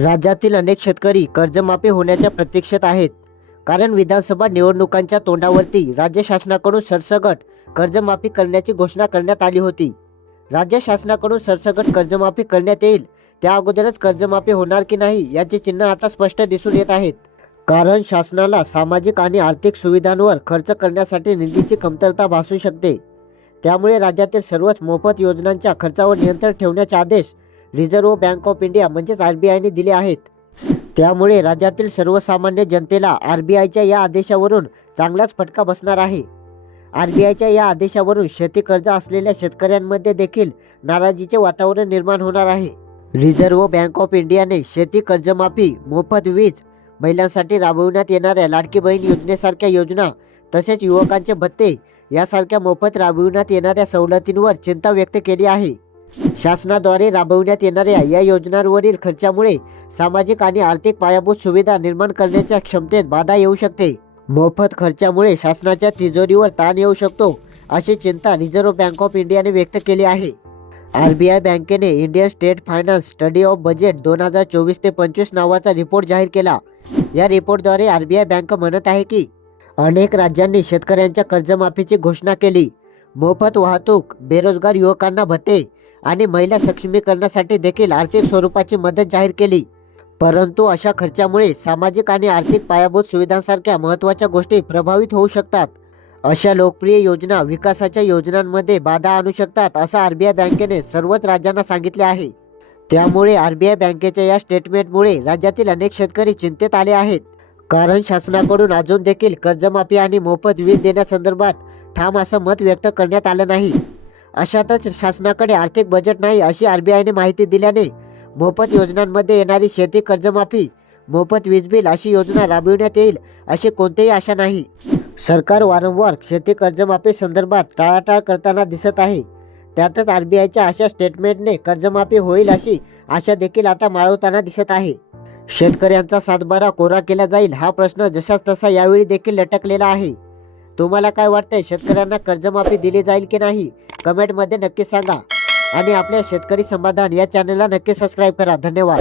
राज्यातील अनेक शेतकरी कर्जमाफी होण्याच्या प्रतीक्षेत आहेत. कारण विधानसभा निवडणुकांच्या तोंडावरती राज्य शासनाकडून सरसगट कर्जमाफी करण्याची घोषणा करण्यात आली होती. राज्य शासनाकडून सरसगट कर्जमाफी करण्यात येईल त्या अगोदरच कर्जमाफी होणार की नाही याचे चिन्ह आता स्पष्ट दिसून येत आहेत. कारण शासनाला सामाजिक आणि आर्थिक सुविधांवर खर्च करण्यासाठी निधीची कमतरता भासू शकते. त्यामुळे राज्यातील सर्वच मोफत योजनांच्या खर्चावर नियंत्रण ठेवण्याचे आदेश रिझर्व्ह बँक ऑफ इंडिया म्हणजेच आर बी आयने दिले आहेत. त्यामुळे राज्यातील सर्वसामान्य जनतेला आर बी आयच्या या आदेशावरून चांगलाच फटका बसणार आहे. आर बी आयच्या या आदेशावरून शेती कर्ज असलेल्या शेतकऱ्यांमध्ये देखील नाराजीचे वातावरण निर्माण होणार आहे. रिझर्व्ह बँक ऑफ इंडियाने शेती कर्जमाफी मोफत वीज महिलांसाठी राबविण्यात येणाऱ्या लाडकी बहीण योजनेसारख्या योजना तसेच युवकांचे भत्ते यासारख्या मोफत राबविण्यात येणाऱ्या सवलतींवर चिंता व्यक्त केली आहे. शासनाद्वारे राबविण्यात येणाऱ्या या योजनांवरील खर्चामुळे सामाजिक आणि आर्थिक पायाभूत सुविधा निर्माण करण्याच्या क्षमतेत बाधा येऊ शकते. मोफत खर्चामुळे शासनाच्या तिजोरीवर ताण येऊ शकतो अशी चिंता रिझर्व्ह बँक ऑफ इंडियाने व्यक्त केली आहे. आर बी आय बँकेने Indian state finance study of budget दोन हजार चोवीस ते पंचवीस नावाचा रिपोर्ट जाहीर केला. या रिपोर्टद्वारे आर बी आय बँक म्हणत आहे की अनेक राज्यांनी शेतकऱ्यांच्या कर्जमाफीची घोषणा केली. मोफत वाहतूक बेरोजगार युवकांना भत्ते आणि महिला सक्षमीकरणासाठी देखील आर्थिक स्वरूपाची मदत जाहीर केली. परंतु अशा खर्चामुळे सामाजिक आणि आर्थिक पायाभूत सुविधांसारख्या महत्त्वाच्या गोष्टी प्रभावित होऊ शकतात. अशा लोकप्रिय योजना विकासाच्या योजनांमध्ये बाधा आणू शकतात असं आर बी आय बँकेने सर्वच राज्यांना सांगितले आहे. त्यामुळे आर बी आय बँकेच्या या स्टेटमेंटमुळे राज्यातील अनेक शेतकरी चिंतेत आले आहेत. कारण शासनाकडून अजून देखील कर्जमाफी आणि मोफत वीज देण्यासंदर्भात ठाम असं मत व्यक्त करण्यात आलं नाही. अशातच शासनाकडे आर्थिक बजेट नाही अशी आर बी आयने माहिती दिल्याने मोफत योजनांमध्ये येणारी शेती कर्जमाफी मोफत वीज बिल अशी योजना राबविण्यात येईल अशी कोणतीही आशा नाही. सरकार वारंवार शेती कर्जमाफी संदर्भात टाळाटाळ करताना दिसत आहे. त्यातच आर बी आयच्या अशा स्टेटमेंटने कर्जमाफी होईल अशी आशा देखील आता माळवताना दिसत आहे. शेतकऱ्यांचा सातबारा कोरा केला जाईल हा प्रश्न जसाच तसा यावेळी देखील लटकलेला आहे. तुम्हाला काय वाटतंय शेतकऱ्यांना कर्जमाफी दिली जाईल की नाही? कमेंटमध्ये नक्की सांगा. आणि आपल्या शेतकरी समाधान या चॅनलला नक्की सबस्क्राईब करा. धन्यवाद.